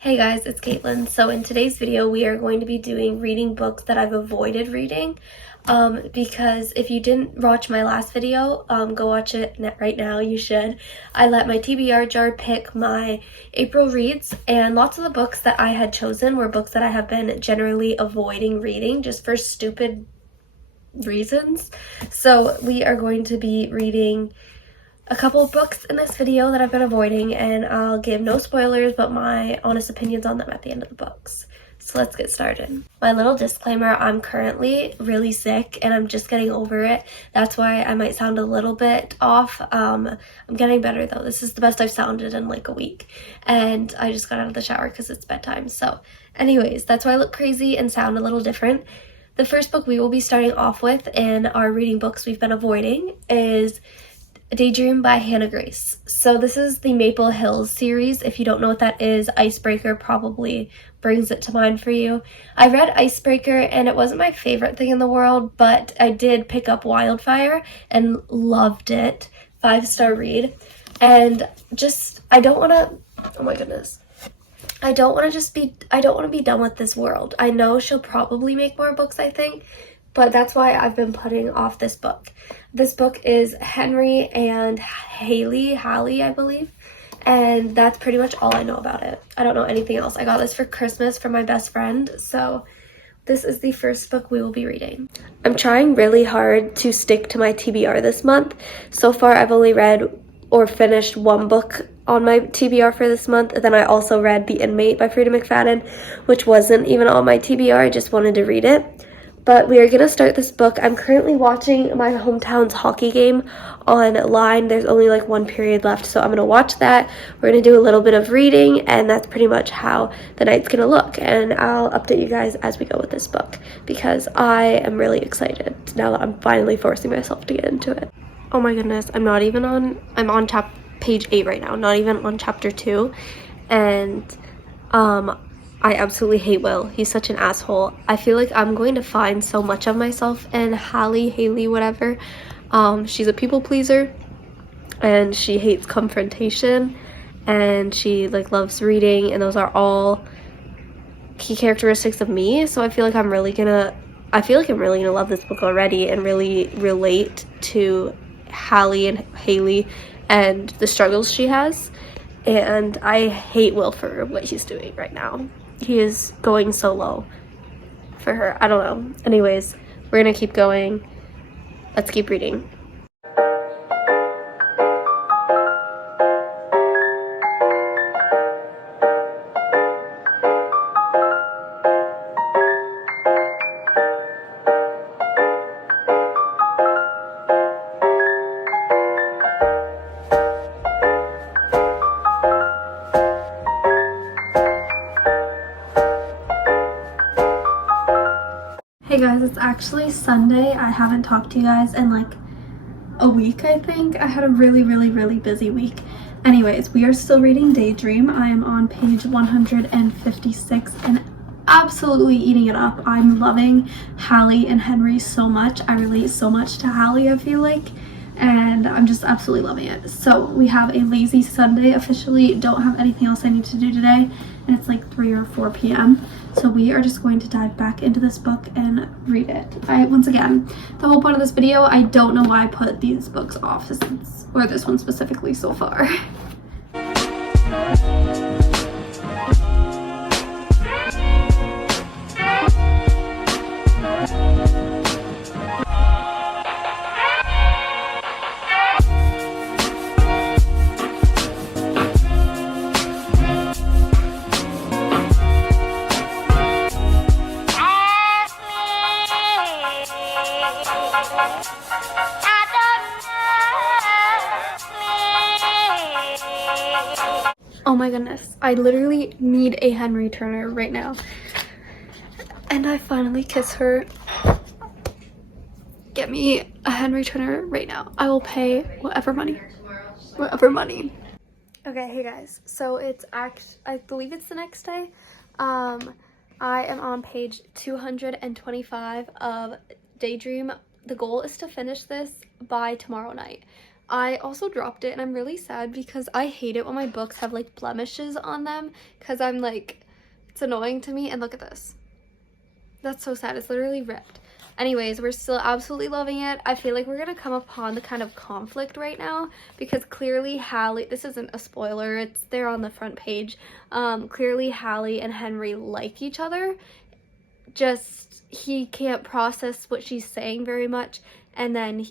Hey guys, it's Caitlin. So in today's video, we are going to be doing reading books that I've avoided reading. Because if you didn't watch my last video, go watch it right now, you should. I let my TBR jar pick my April reads, and lots of the books that I had chosen were books that I have been generally avoiding reading just for stupid reasons. So we are going to be reading a couple of books in this video that I've been avoiding, and I'll give no spoilers but my honest opinions on them at the end of the books. So let's get started. My little disclaimer, I'm currently really sick and I'm just getting over it. That's why I might sound a little bit off. I'm getting better though. This is the best I've sounded in like a week. And I just got out of the shower because it's bedtime. So anyways, that's why I look crazy and sound a little different. The first book we will be starting off with in our reading books we've been avoiding is Daydream by Hannah Grace. So this is the Maple Hills series. If you don't know what that is, Icebreaker probably brings it to mind for you. I read Icebreaker and it wasn't my favorite thing in the world, but I did pick up Wildfire and loved it. 5-star read. And just, I don't want to, oh my goodness. I don't want to be done with this world. I know she'll probably make more books, I think, but that's why I've been putting off this book. This book is Henry and Hallie, I believe, and that's pretty much all I know about it. I don't know anything else. I got this for Christmas from my best friend, so this is the first book we will be reading. I'm trying really hard to stick to my TBR this month. So far, I've only read or finished one book on my TBR for this month. Then I also read The Inmate by Frida McFadden, which wasn't even on my TBR. I just wanted to read it. But we are going to start this book. I'm currently watching my hometown's hockey game online. There's only like one period left, so I'm going to watch that. We're going to do a little bit of reading, and that's pretty much how the night's going to look. And I'll update you guys as we go with this book because I am really excited now that I'm finally forcing myself to get into it. Oh my goodness, I'm on page 8 right now, not even on chapter 2. And I absolutely hate Will. He's such an asshole. I feel like I'm going to find so much of myself in Hallie, whatever. She's a people pleaser, and she hates confrontation, and she like loves reading, and those are all key characteristics of me. So I feel like I'm really gonna love this book already and really relate to Hallie and Haley and the struggles she has. And I hate Will for what he's doing right now. He is going so low for her. I don't know. Anyways, we're gonna keep going. Let's keep reading. Hey guys, it's actually Sunday. I haven't talked to you guys in like a week, I think. I had a really busy week. Anyways, we are still reading Daydream. I am on page 156 and absolutely eating it up. I'm loving Hallie and Henry so much. I relate so much to Hallie, I feel like, and I'm just absolutely loving it. So we have a lazy Sunday officially. Don't have anything else I need to do today, and it's like 3 or 4 p.m. So we are just going to dive back into this book and read it. Once again, the whole point of this video, I don't know why I put these books off, or this one specifically so far. Oh my goodness, I literally need a Henry Turner right now. And I finally kiss her. Get me a Henry Turner right now. I will pay whatever money. Okay, hey guys, so I believe it's the next day. I am on page 225 of Daydream. The goal is to finish this by tomorrow night. I also dropped it and I'm really sad because I hate it when my books have like blemishes on them because I'm like, it's annoying to me. And look at this. That's so sad. It's literally ripped. Anyways, we're still absolutely loving it. I feel like we're gonna come upon the kind of conflict right now because clearly Hallie, this isn't a spoiler, it's there on the front page. Clearly Hallie and Henry like each other. Just he can't process what she's saying very much, and then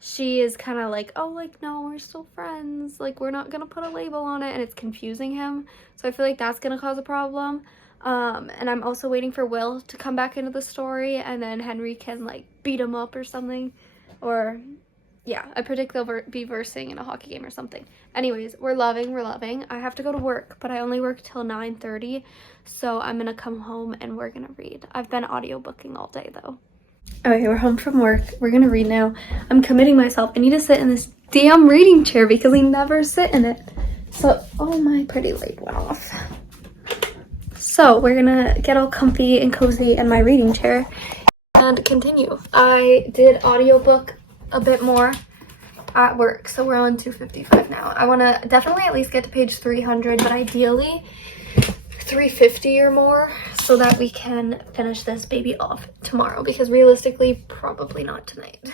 she is kind of like, oh, like, no, we're still friends, like, we're not gonna put a label on it, and it's confusing him. So I feel like that's gonna cause a problem. And I'm also waiting for Will to come back into the story, and then Henry can like beat him up or something. Or yeah, I predict they'll be versing in a hockey game or something. Anyways, we're loving. I have to go to work, but I only work till 9:30, so I'm gonna come home and we're gonna read. I've been audiobooking all day though. Okay, we're home from work. We're gonna read now. I'm committing myself. I need to sit in this damn reading chair because I never sit in it. So, oh, my pretty light went off. So we're gonna get all comfy and cozy in my reading chair and continue. I did audiobook a bit more at work, so we're on 255 now. I want to definitely at least get to page 300, but ideally 350 or more so that we can finish this baby off tomorrow, because realistically probably not tonight.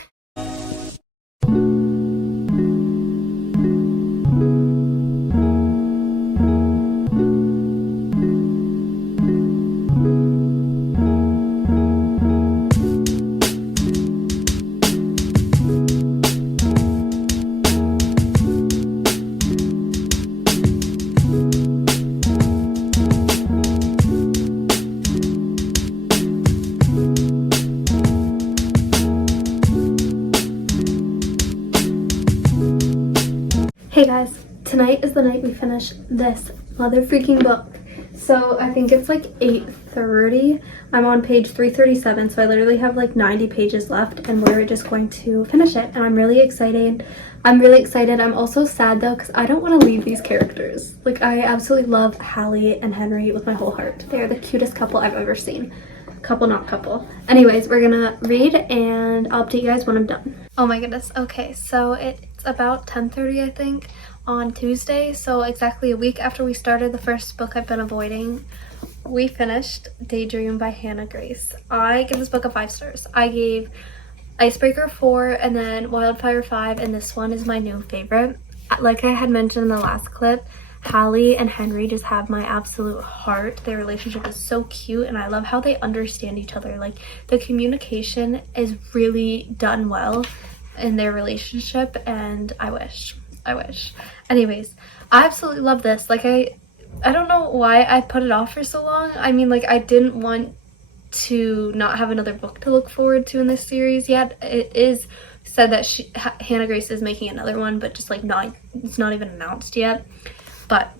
Hey guys, tonight is the night we finish this mother freaking book. So I think it's like 8:30. I'm on page 337, so I literally have like 90 pages left and we're just going to finish it, and I'm really excited. I'm also sad though because I don't want to leave these characters. Like, I absolutely love Hallie and Henry with my whole heart. They are the cutest couple I've ever seen. Couple, not couple. Anyways, we're gonna read and I'll update you guys when I'm done. Oh my goodness. Okay, so it's about 10:30 I think on Tuesday, so exactly a week after we started the first book I've been avoiding. We finished Daydream by Hannah Grace. I give this book a 5 stars. I gave Icebreaker 4 and then Wildfire 5, and this one is my new favorite. Like I had mentioned in the last clip, Hallie and Henry just have my absolute heart. Their relationship is so cute and I love how they understand each other. Like, the communication is really done well in their relationship, and I wish. Anyways, I absolutely love this. Like, I don't know why I put it off for so long. I mean, like, I didn't want to not have another book to look forward to in this series yet. It is said that Hannah Grace is making another one, but just like it's not even announced yet. But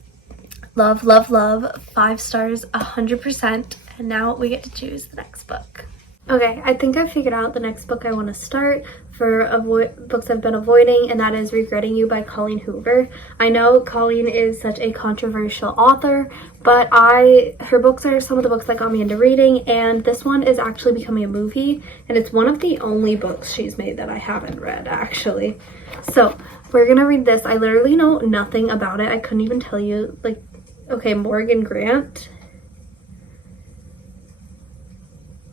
love, 5 stars, 100%. And now we get to choose the next book. Okay, I think I figured out the next book I want to start for books I've been avoiding, and that is Regretting You by Colleen Hoover. I know Colleen is such a controversial author, but her books are some of the books that got me into reading, and this one is actually becoming a movie, and it's one of the only books she's made that I haven't read, actually. So we're gonna read this. I literally know nothing about it. I couldn't even tell you, like, okay, Morgan Grant.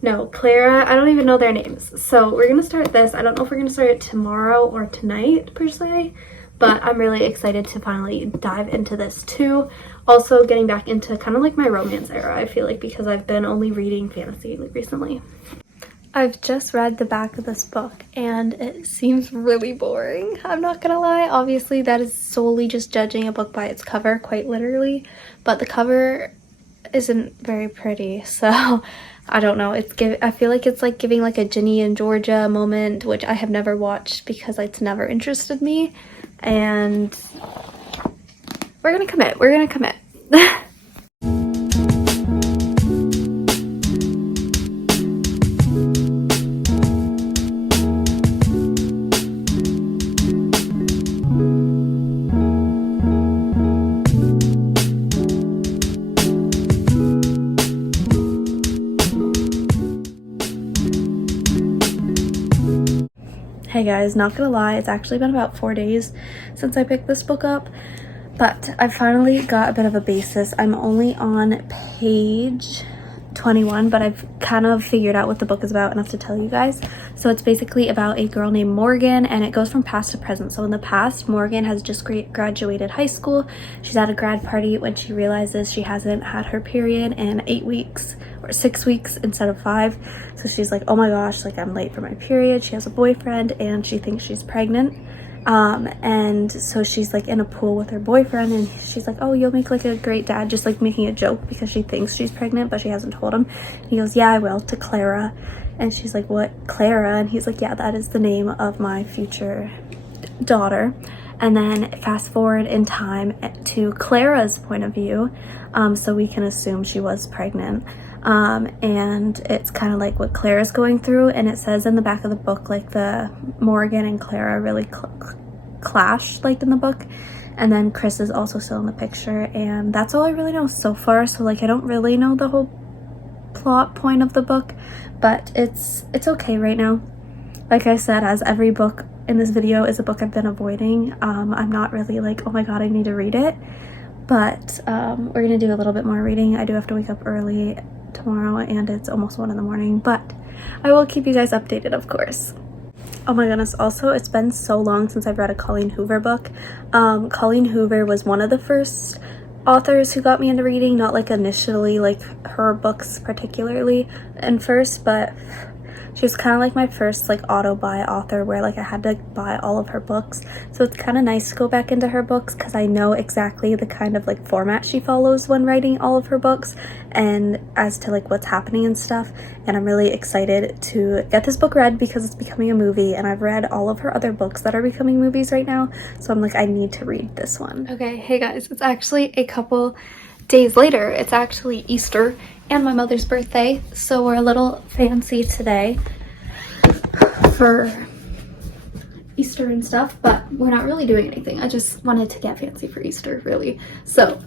No, Clara, I don't even know their names. So we're gonna start this. I don't know if we're gonna start it tomorrow or tonight per se, but I'm really excited to finally dive into this too. Also getting back into kind of like my romance era, I feel like, because I've been only reading fantasy recently. I've just read the back of this book and it seems really boring. I'm not gonna lie. Obviously that is solely just judging a book by its cover, quite literally, but the cover isn't very pretty, so I don't know. I feel like it's like giving like a Ginny and Georgia moment, which I have never watched because it's never interested me. And we're gonna commit. Hey guys, not gonna lie, it's actually been about 4 days since I picked this book up, but I finally got a bit of a basis. I'm only on page 21, but I've kind of figured out what the book is about enough to tell you guys. So it's basically about a girl named Morgan, and it goes from past to present. So in the past, Morgan has just graduated high school. She's at a grad party when she realizes she hasn't had her period in 8 weeks or 6 weeks instead of 5. So she's like, oh my gosh, like I'm late for my period. She has a boyfriend and she thinks she's pregnant. And so she's like in a pool with her boyfriend, and she's like, oh, you'll make like a great dad, just like making a joke because she thinks she's pregnant but she hasn't told him. And he goes, yeah, I will, to Clara. And she's like, what, Clara? And he's like, yeah, that is the name of my future daughter. And then fast forward in time to Clara's point of view, so we can assume she was pregnant. And it's kind of like what Clara's going through, and it says in the back of the book like the Morgan and Clara really clash like in the book, and then Chris is also still in the picture, and that's all I really know so far. So like I don't really know the whole plot point of the book, but it's okay right now. Like I said, as every book in this video is a book I've been avoiding. I'm not really like, oh my god, I need to read it, but we're gonna do a little bit more reading. I do have to wake up early tomorrow and it's almost 1 in the morning, but I will keep you guys updated, of course. Oh my goodness, also it's been so long since I've read a Colleen Hoover book. Colleen Hoover was one of the first authors who got me into reading, not like initially like her books particularly and first, but she was kind of like my first like auto buy author where like I had to buy all of her books. So it's kind of nice to go back into her books because I know exactly the kind of like format she follows when writing all of her books and as to like what's happening and stuff. And I'm really excited to get this book read because it's becoming a movie, and I've read all of her other books that are becoming movies right now. So I'm like, I need to read this one. Okay, hey guys, it's actually a couple days later. It's actually Easter and my mother's birthday, so we're a little fancy today for Easter and stuff, but we're not really doing anything. I just wanted to get fancy for Easter, really. So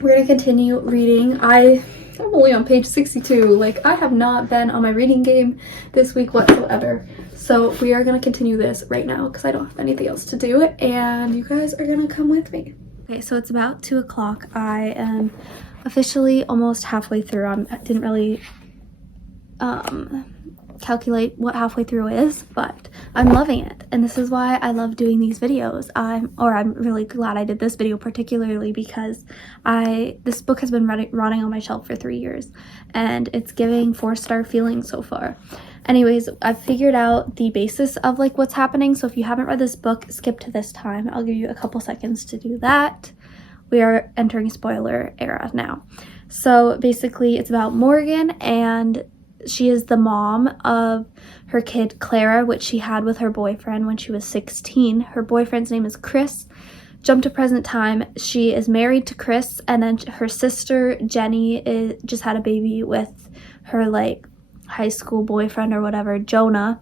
we're gonna continue reading. I'm only on page 62. Like, I have not been on my reading game this week whatsoever. So we are gonna continue this right now because I don't have anything else to do, and you guys are gonna come with me. Okay, so it's about 2 o'clock. I am officially almost halfway through. I didn't really calculate what halfway through is, but I'm loving it, and this is why I love doing these videos. I'm really glad I did this video particularly because this book has been rotting on my shelf for 3 years, and it's giving 4-star feelings so far. Anyways, I've figured out the basis of like what's happening, so if you haven't read this book, skip to this time. I'll give you a couple seconds to do that. We are entering spoiler era now. So basically it's about Morgan, and she is the mom of her kid Clara, which she had with her boyfriend when she was 16. Her boyfriend's name is Chris. Jump to present time, she is married to Chris, and then her sister Jenny just had a baby with her like high school boyfriend or whatever, Jonah,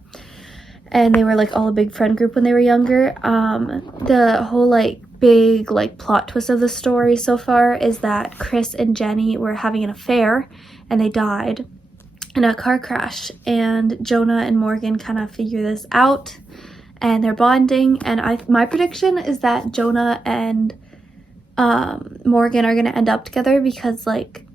and they were like all a big friend group when they were younger. The whole like big like plot twist of the story so far is that Chris and Jenny were having an affair and they died in a car crash, and Jonah and Morgan kind of figure this out and they're bonding, and my prediction is that Jonah and Morgan are gonna end up together because like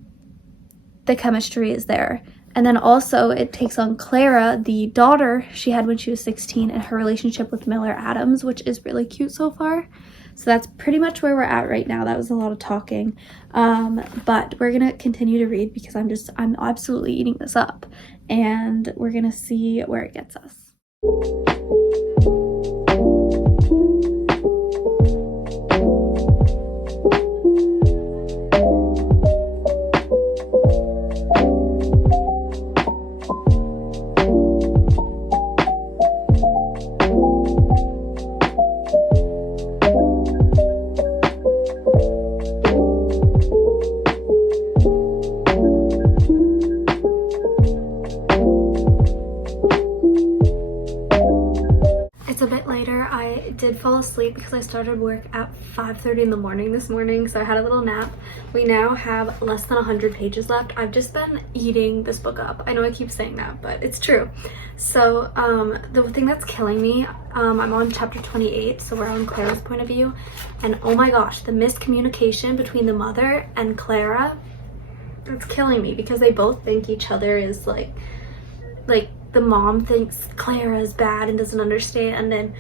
the chemistry is there. And then also it takes on Clara, the daughter she had when she was 16, and her relationship with Miller Adams, which is really cute so far. So that's pretty much where we're at right now. That was a lot of talking, but we're gonna continue to read because I'm absolutely eating this up, and we're gonna see where it gets us. late because I started work at 5:30 in the morning this morning, so I had a little nap. We now have less than 100 pages left. I've just been eating this book up. I know I keep saying that, but it's true. So the thing that's killing me, I'm on chapter 28, so we're on Clara's point of view, and oh my gosh, the miscommunication between the mother and Clara, it's killing me because they both think each other is like the mom thinks Clara is bad and doesn't understand, and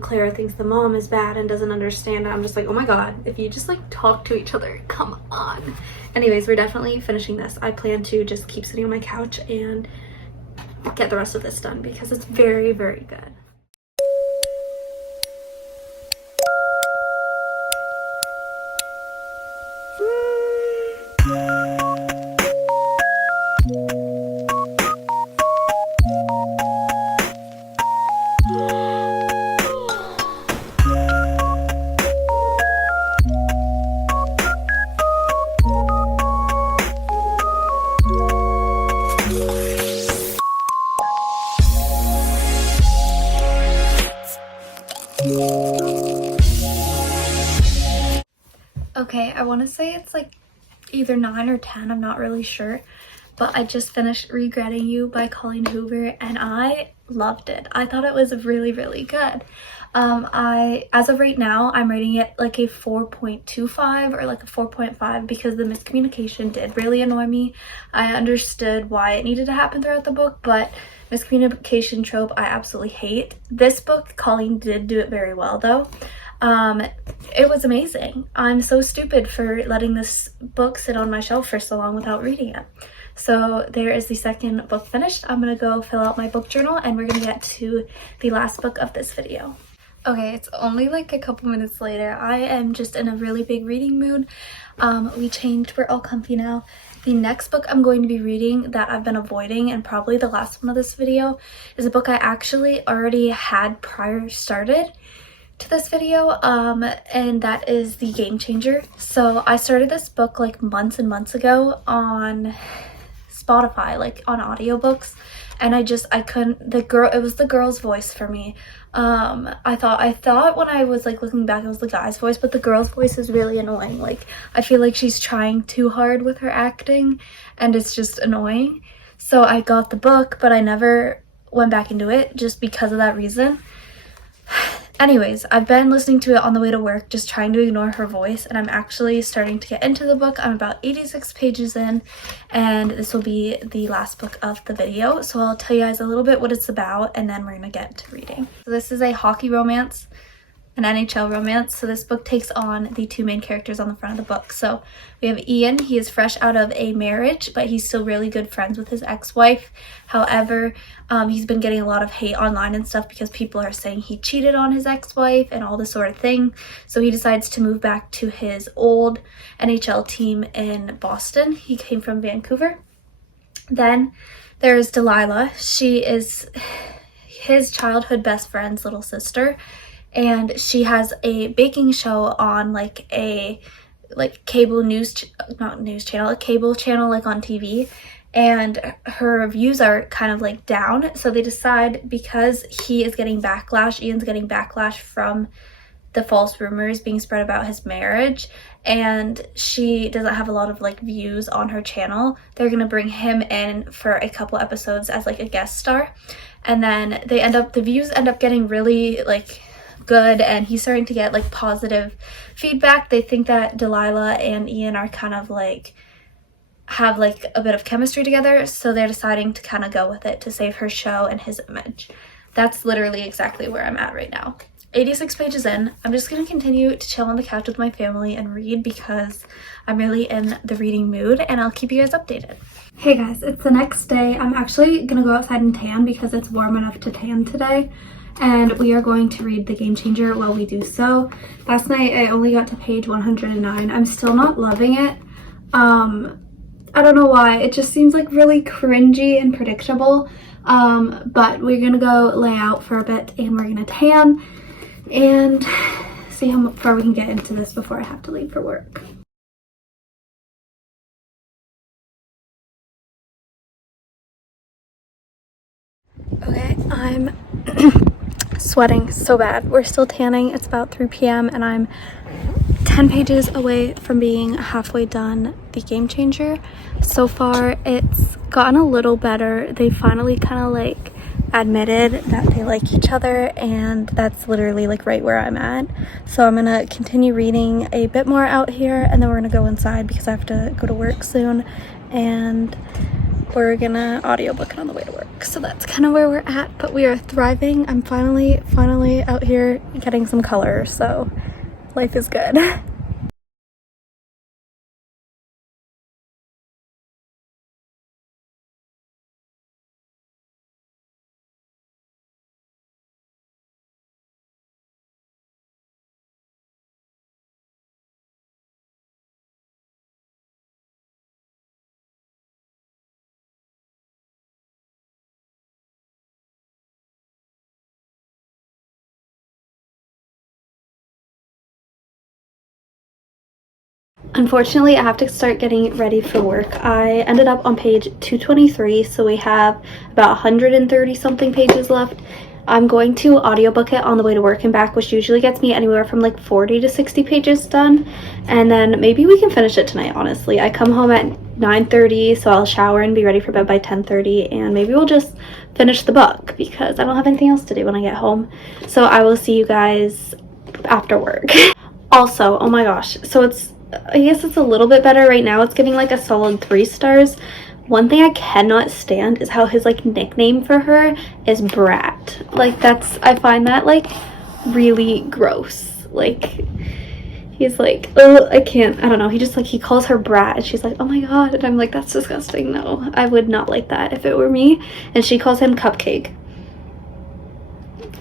Clara thinks the mom is bad and doesn't understand. I'm just like, oh my god, if you just like talk to each other, come on. Anyways, we're definitely finishing this. I plan to just keep sitting on my couch and get the rest of this done because it's very, very good. Okay, I want to say it's like either 9 or 10, I'm not really sure, but I just finished Regretting You by Colleen Hoover and I loved it. I thought it was really, really good. As of right now, I'm rating it like a 4.25 or like a 4.5 because the miscommunication did really annoy me. I understood why it needed to happen throughout the book, but miscommunication trope I absolutely hate. This book, Colleen did do it very well though. It was amazing. I'm so stupid for letting this book sit on my shelf for so long without reading it. So there is the second book finished. I'm gonna go fill out my book journal and we're gonna get to the last book of this video. Okay, it's only like a couple minutes later. I am just in a really big reading mood. We changed, we're all comfy now. The next book I'm going to be reading that I've been avoiding, and probably the last one of this video, is a book I actually already had prior started to this video, and that is The Game Changer. So I started this book like months and months ago on Spotify, like on audiobooks, and I couldn't, it was the girl's voice for me. I thought when I was like looking back it was the guy's voice, but the girl's voice is really annoying. Like I feel like she's trying too hard with her acting and it's just annoying. So I got the book, but I never went back into it just because of that reason. Anyways, I've been listening to it on the way to work, just trying to ignore her voice, and I'm actually starting to get into the book. I'm about 86 pages in, and this will be the last book of the video. So I'll tell you guys a little bit what it's about, and then we're gonna get to reading. So this is a hockey romance, an NHL romance. So this book takes on the two main characters on the front of the book. So we have Ian. He is fresh out of a marriage, but he's still really good friends with his ex-wife. However, he's been getting a lot of hate online and stuff because people are saying he cheated on his ex-wife and all this sort of thing. So he decides to move back to his old NHL team in Boston. He came from Vancouver. Then there's Delilah. She is his childhood best friend's little sister, and she has a baking show on like a cable a cable channel like on TV, and her views are kind of like down. So they decide, because he is getting backlash, Ian's getting backlash from the false rumors being spread about his marriage, and she doesn't have a lot of like views on her channel, they're gonna bring him in for a couple episodes as like a guest star, and then the views end up getting really like good, and he's starting to get like positive feedback. They think that Delilah and Ian are kind of like have like a bit of chemistry together, so they're deciding to kind of go with it to save her show and his image. That's literally exactly where I'm at right now. 86 pages in. I'm just gonna continue to chill on the couch with my family and read because I'm really in the reading mood, and I'll keep you guys updated. Hey guys, it's the next day. I'm actually gonna go outside and tan because it's warm enough to tan today, and we are going to read The Game Changer while we do so. Last night I only got to page 109. I'm still not loving it. I don't know why. It just seems like really cringy and predictable. But we're gonna go lay out for a bit and we're gonna tan and see how far we can get into this before I have to leave for work. Okay, I'm sweating so bad. We're still tanning. It's about 3 p.m. and I'm 10 pages away from being halfway done The Game Changer. So far, it's gotten a little better. They finally kind of like admitted that they like each other, and that's literally like right where I'm at. So I'm gonna continue reading a bit more out here, and then we're gonna go inside because I have to go to work soon, and we're gonna audiobook it on the way to work. So that's kind of where we're at, but we are thriving. I'm finally out here getting some color, so life is good. Unfortunately, I have to start getting ready for work. I ended up on page 223, so we have about 130 something pages left. I'm going to audiobook it on the way to work and back, which usually gets me anywhere from like 40 to 60 pages done. And then maybe we can finish it tonight, honestly. I come home at 9:30, so I'll shower and be ready for bed by 10:30, and maybe we'll just finish the book because I don't have anything else to do when I get home. So I will see you guys after work. Also, oh my gosh, so I guess it's a little bit better right now. It's giving like a solid 3 stars. One thing I cannot stand is how his like nickname for her is Brat. Like I find that like really gross. Like he's like, oh, I don't know. He calls her Brat and she's like, oh my god. And I'm like, that's disgusting. No, I would not like that if it were me. And she calls him Cupcake.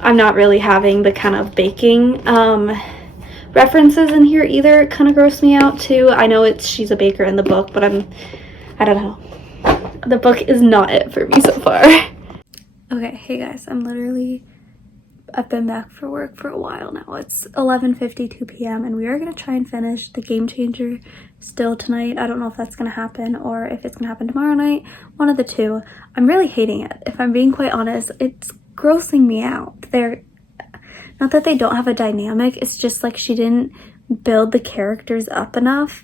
I'm not really having the kind of baking references in here either. It kind of gross me out too. I know she's a baker in the book, but I don't know. The book is not it for me so far. Okay, hey guys, I've been back for work for a while now. It's 11:52 p.m. and we are gonna try and finish The Game Changer still tonight. I don't know if that's gonna happen or if it's gonna happen tomorrow night. One of the two. I'm really hating it. If I'm being quite honest, it's grossing me out. Not that they don't have a dynamic, it's just like she didn't build the characters up enough.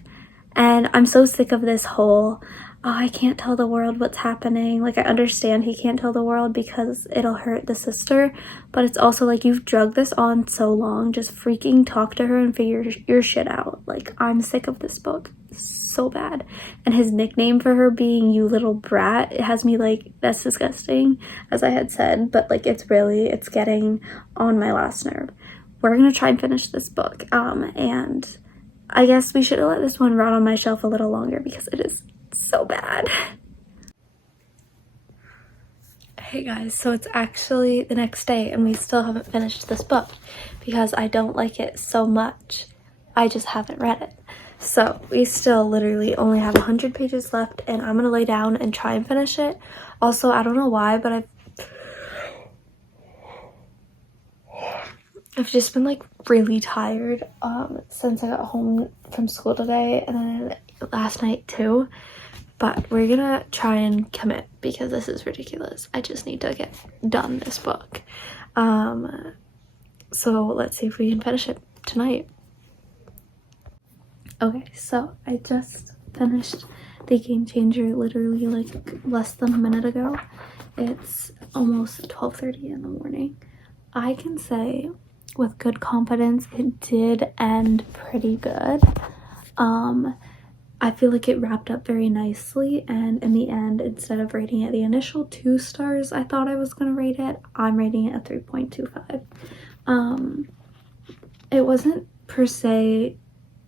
And I'm so sick of this whole, oh, I can't tell the world what's happening. Like, I understand he can't tell the world because it'll hurt the sister, but it's also like, you've drugged this on so long. Just freaking talk to her and figure your shit out. Like, I'm sick of this book so bad. And his nickname for her being you little brat, it has me like, that's disgusting, as I had said, but like it's getting on my last nerve. We're gonna try and finish this book, and I guess we should have let this one rot on my shelf a little longer because it is so bad. Hey guys, so it's actually the next day and we still haven't finished this book because I don't like it so much. I just haven't read it. So we still literally only have 100 pages left and I'm gonna lay down and try and finish it. Also, I don't know why, but I've just been like really tired since I got home from school today and then last night too. But we're gonna try and commit because this is ridiculous. I just need to get done this book. So let's see if we can finish it tonight. Okay, so I just finished The Game Changer literally like less than a minute ago. It's almost 12:30 in the morning. I can say with good confidence it did end pretty good. I feel like it wrapped up very nicely, and in the end, instead of rating it the initial 2 stars I thought I was going to rate it, I'm rating it a 3.25. It wasn't per se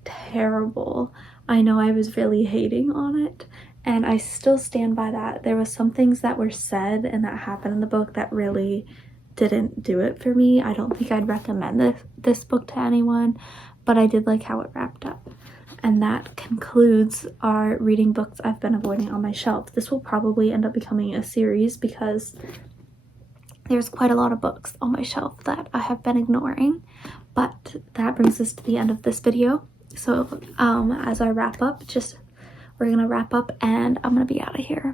terrible. I know I was really hating on it, and I still stand by that. There was some things that were said and that happened in the book that really didn't do it for me. I don't think I'd recommend this book to anyone, but I did like how it wrapped up. And that concludes our reading books I've been avoiding on my shelf. This will probably end up becoming a series because there's quite a lot of books on my shelf that I have been ignoring. But that brings us to the end of this video. So as I wrap up, we're gonna wrap up and I'm gonna be out of here.